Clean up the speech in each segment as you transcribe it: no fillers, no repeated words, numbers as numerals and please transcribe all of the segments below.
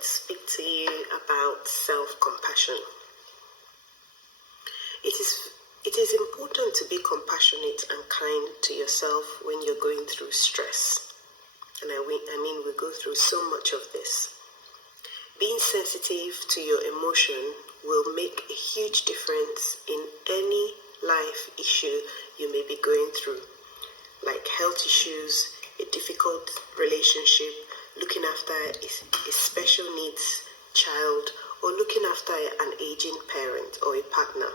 to speak to you about self-compassion. It is important to be compassionate and kind to yourself when you're going through stress. And I mean, we go through so much of this. Being sensitive to your emotion will make a huge difference in any life issue you may be going through, like health issues, a difficult relationship, looking after a special needs child, or looking after an aging parent or a partner.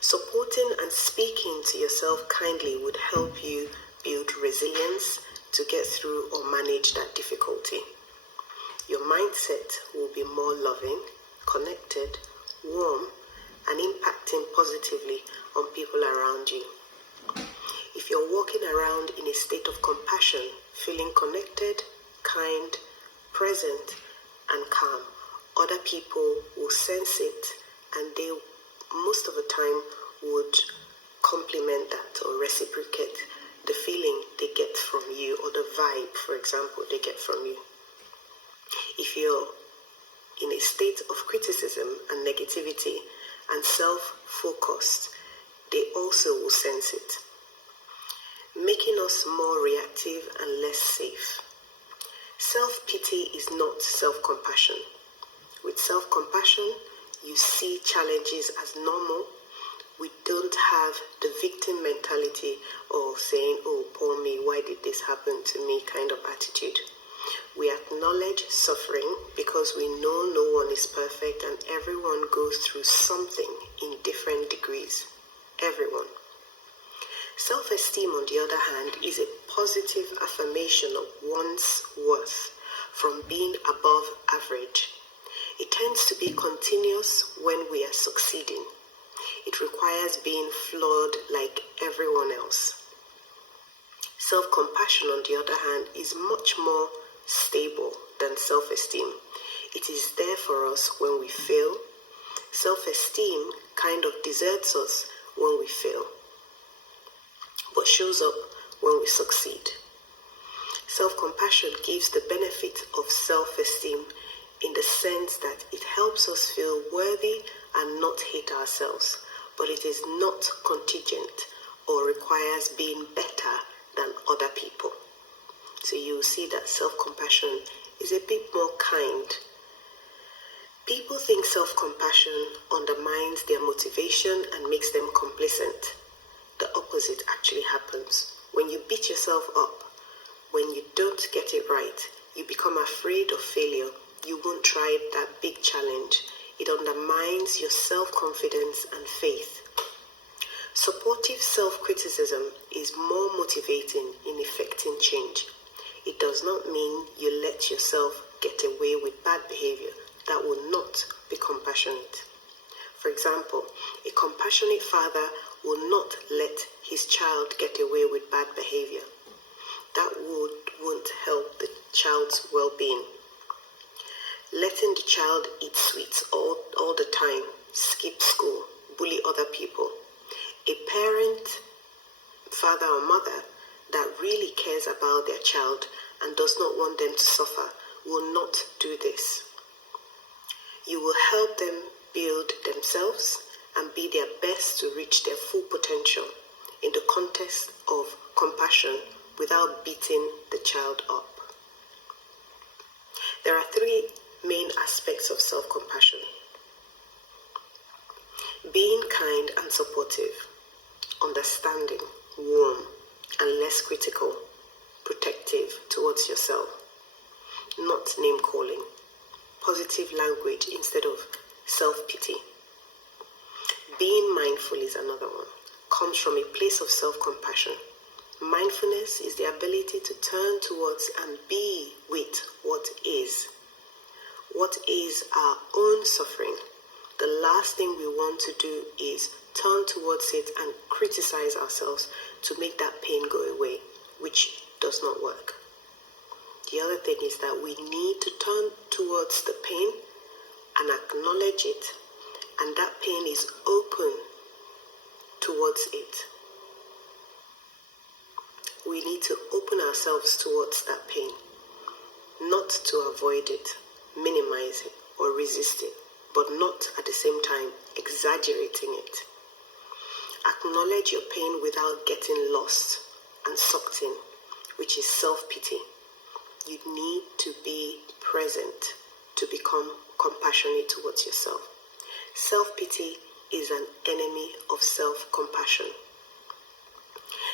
Supporting and speaking to yourself kindly would help you build resilience to get through or manage that difficulty. Your mindset will be more loving, connected, warm, and impacting positively on people around you. If you're walking around in a state of compassion, feeling connected, kind, present, and calm, other people will sense it, and they most of the time would complement that or reciprocate the feeling they get from you, or the vibe, for example, they get from you. If you're in a state of criticism and negativity and self-focused, they also will sense it, making us more reactive and less safe. Self-pity is not self-compassion. With self-compassion, you see challenges as normal. We don't have the victim mentality of saying, oh, poor me, why did this happen to me kind of attitude. We acknowledge suffering because we know no one is perfect and everyone goes through something in different degrees. Everyone. Self-esteem, on the other hand, is a positive affirmation of one's worth from being above average. It tends to be continuous when we are succeeding. It requires being flawed like everyone else. Self-compassion, on the other hand, is much more stable than self-esteem. It is there for us when we fail. Self-esteem kind of deserts us when we fail, but shows up when we succeed. Self-compassion gives the benefit of self-esteem in the sense that it helps us feel worthy and not hate ourselves, but it is not contingent or requires being better than other people. So you will see that self-compassion is a bit more kind. People think self-compassion undermines their motivation and makes them complacent. The opposite actually happens. When you beat yourself up, when you don't get it right, you become afraid of failure. You won't try that big challenge. It undermines your self-confidence and faith. Supportive self-criticism is more motivating in effecting change. It does not mean you let yourself get away with bad behavior. That will not be compassionate. For example, a compassionate father will not let his child get away with bad behavior. That won't help the child's well-being. Letting the child eat sweets all the time, skip school, bully other people. A parent, father or mother, that really cares about their child and does not want them to suffer will not do this. You will help them build themselves and be their best to reach their full potential in the context of compassion without beating the child up. There are three main aspects of self-compassion: being kind and supportive, understanding, warm, and less critical, protective towards yourself, not name-calling, positive language instead of self-pity. Being mindful is another one. Comes from a place of self-compassion. Mindfulness is the ability to turn towards and be with what is. What is our own suffering. The last thing we want to do is turn towards it and criticize ourselves to make that pain go away, which does not work. The other thing is that we need to turn towards the pain and acknowledge it, and that pain is open towards it. We need to open ourselves towards that pain, not not to avoid it, minimize it, or resist it, but not at the same time exaggerating it. Acknowledge your pain without getting lost and sucked in, which is self-pity. You need to be present to become compassionate towards yourself. Self-pity is an enemy of self-compassion.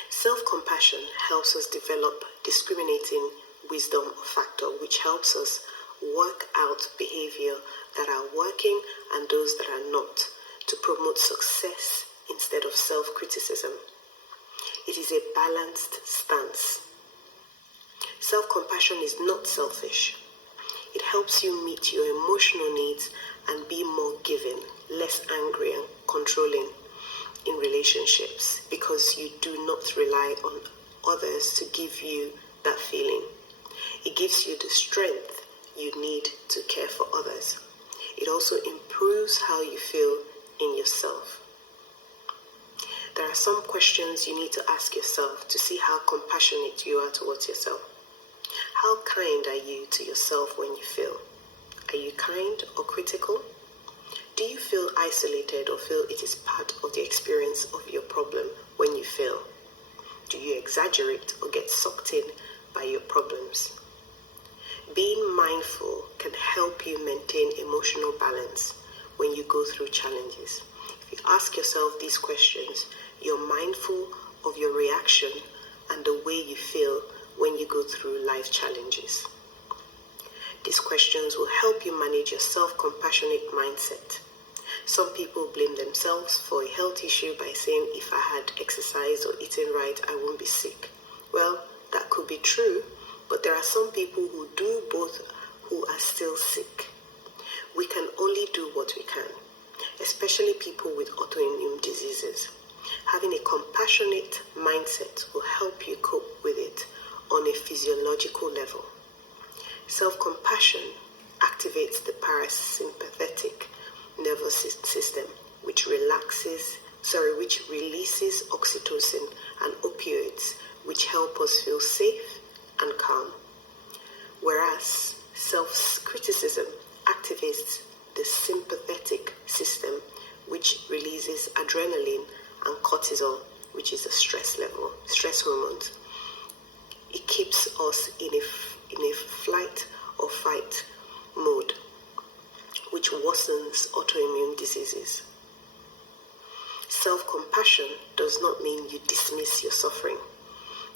Self-compassion helps us develop discriminating wisdom factor, which helps us work out behavior that are working and those that are not, to promote success instead of self-criticism. It is a balanced stance. Self-compassion is not selfish. It helps you meet your emotional needs and be more giving, less angry and controlling in relationships, because you do not rely on others to give you that feeling. It gives you the strength you need to care for others. It also improves how you feel in yourself. There are some questions you need to ask yourself to see how compassionate you are towards yourself. How kind are you to yourself when you fail? Are you kind or critical? Do you feel isolated or feel it is part of the experience of your problem when you fail? Do you exaggerate or get sucked in by your problems? Being mindful can help you maintain emotional balance when you go through challenges. If you ask yourself these questions, you're mindful of your reaction and the way you feel when you go through life challenges. These questions will help you manage your self-compassionate mindset. Some people blame themselves for a health issue by saying, if I had exercised or eaten right, I won't be sick. Well, that could be true, but there are some people who do both who are still sick. We can only do what we can, especially people with autoimmune diseases. Having a compassionate mindset will help you cope with it on a physiological level. Self-compassion activates the parasympathetic nervous system, which releases oxytocin and opioids, which help us feel safe and calm. Whereas self-criticism activates the sympathetic system, which releases adrenaline and cortisol, which is a stress hormones. It keeps us in a flight or fight mode, which worsens autoimmune diseases. Self-compassion does not mean you dismiss your suffering.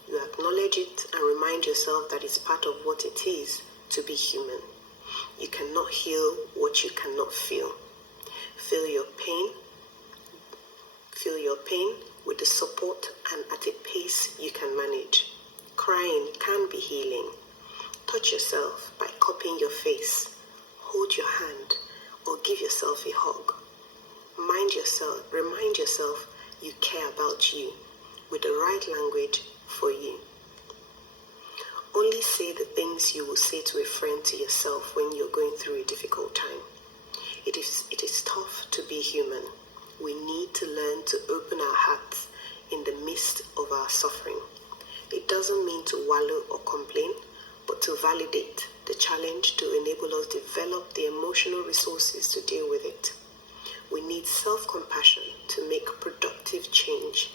You acknowledge it and remind yourself that it's part of what it is to be human. You cannot heal what you cannot feel. Feel your pain with the support and at a pace you can manage. Crying can be healing. Touch yourself by cupping your face. Hold your hand or give yourself a hug. Remind yourself you care about you with the right language for you. Only say the things you will say to a friend to yourself when you're going through a difficult time. It is tough to be human. We need to learn to open our hearts in the midst of our suffering. It doesn't mean to wallow or complain, but to validate the challenge to enable us develop the emotional resources to deal with it. We need self-compassion to make productive change.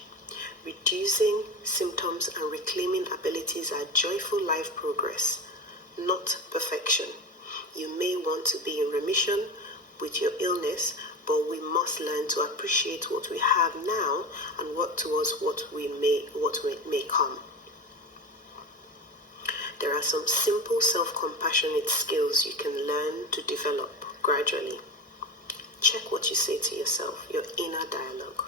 Reducing symptoms and reclaiming abilities are joyful life progress, not perfection. You may want to be in remission with your illness, but we must learn to appreciate what we have now and work towards what may come. There are some simple self-compassionate skills you can learn to develop gradually. Check what you say to yourself, your inner dialogue.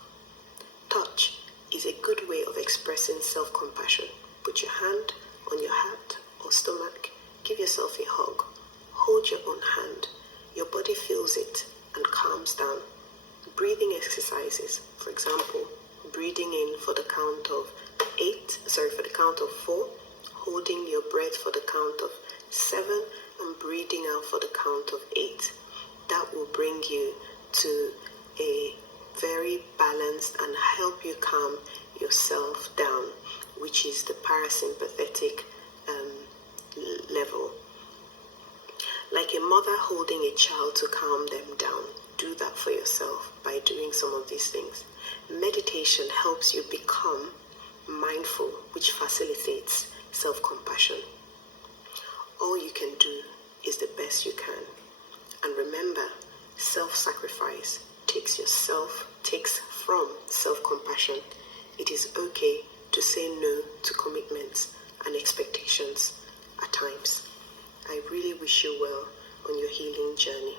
Touch is a good way of expressing self-compassion. Put your hand on your heart or stomach. Give yourself a hug. Hold your own hand. Your body feels it and calms down. Breathing exercises. For example, breathing in for the count of 4, holding your breath for the count of 7, and breathing out for the count of 8. That will bring you to a very balanced and help you calm yourself down, which is the parasympathetic level. Like a mother holding a child to calm them down. Do that for yourself by doing some of these things. Meditation helps you become mindful, which facilitates self-compassion. All you can do is the best you can. And remember, self-sacrifice takes from self-compassion. It is okay to say no to commitments and expectations at times. I really wish you well on your healing journey.